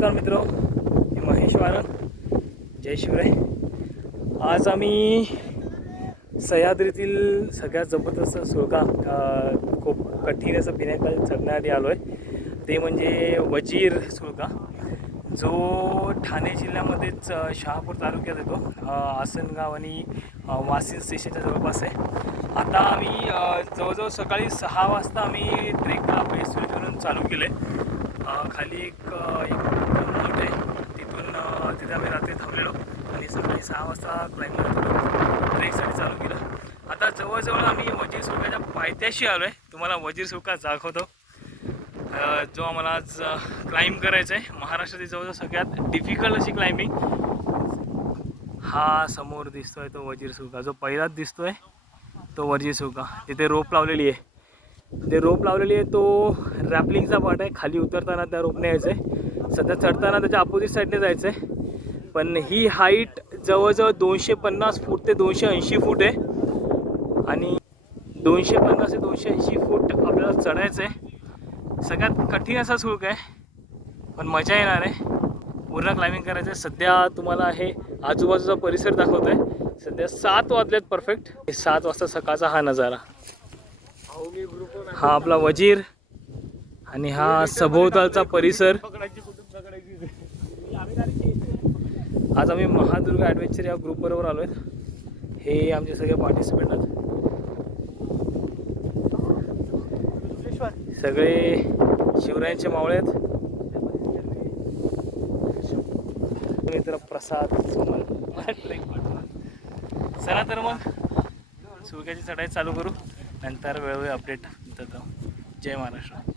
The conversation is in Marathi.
नमस्कार मित्र, मी महेश वारन. जय शिवराय. आज आम्ही सह्याद्रीतील सगळ्यात जबरदस्त सुळका खूप कठीण असं पिनॅकल चढण्यासाठी आलो आहे. ते म्हणजे वजीर सुळका, जो ठाणे जिल्ह्यामध्येच शहापूर तालुक्यात येतो. आसनगाव आणि वासिंद स्टेशनच्या जवळपास आहे. आता आम्ही जवळजवळ सकाळी 6 वाजता आम्ही ट्रेकला बेसूर करून चालू केले. खाली एक मोठ आहे, तिथे आम्ही रात्री थांबलेलो आणि सकाळी 6 वाजता क्लाइंबिंग ट्रेकसाठी चालू केलं. आता जवळजवळ आम्ही वजीर सुळकाच्या पायथ्याशी आलो आहे. तुम्हाला वजीर सुळका दाखवतो, जो आम्हाला आज क्लाइंब करायचं आहे. महाराष्ट्रातील जवळजवळ सगळ्यात डिफिकल्ट अशी क्लाइंबिंग. हा समोर दिसतोय तो वजीर सुळका, जो पहिलाच दिसतोय तो वजीर सुळका. तिथे रोप लावलेली आहे. ते रोप लावलेली आहे तो रॅपलिंगचा पार्ट आहे. खाली उतरताना त्या रोपने यायचं आहे. सध्या चढताना त्याच्या अपोजिट साईडने जायचं आहे. पण ही हाईट जवळजवळ 250 फूट ते 280 फूट आहे आणि 250 ते 280 फूट आपल्याला चढायचं आहे. सगळ्यात कठीण असा सुळका आहे, पण मजा येणार आहे. पूर्ण क्लाइम्बिंग करायचं आहे. सध्या तुम्हाला हे आजूबाजूचा परिसर दाखवतो आहे. सध्या 7 वाजलेत परफेक्ट. 7 वाजता सकाळचा हा नजारा. हा आपला वजीर आणि हा सभोवतालचा परिसर. आज आम्ही महादुर्गा ॲडव्हेंचर या ग्रुप बरोबर आलो आहे. हे आमचे सगळे पार्टिसिपेंट आहेत. सगळे शिवरायांचे मावळे आहेत. मित्र प्रसाद सोमल ट्रेक पाठवा. चला तर मग सुळक्याची चढाई चालू करू. नंतर वेळोवेळी अपडेट देतो. जय महाराष्ट्र.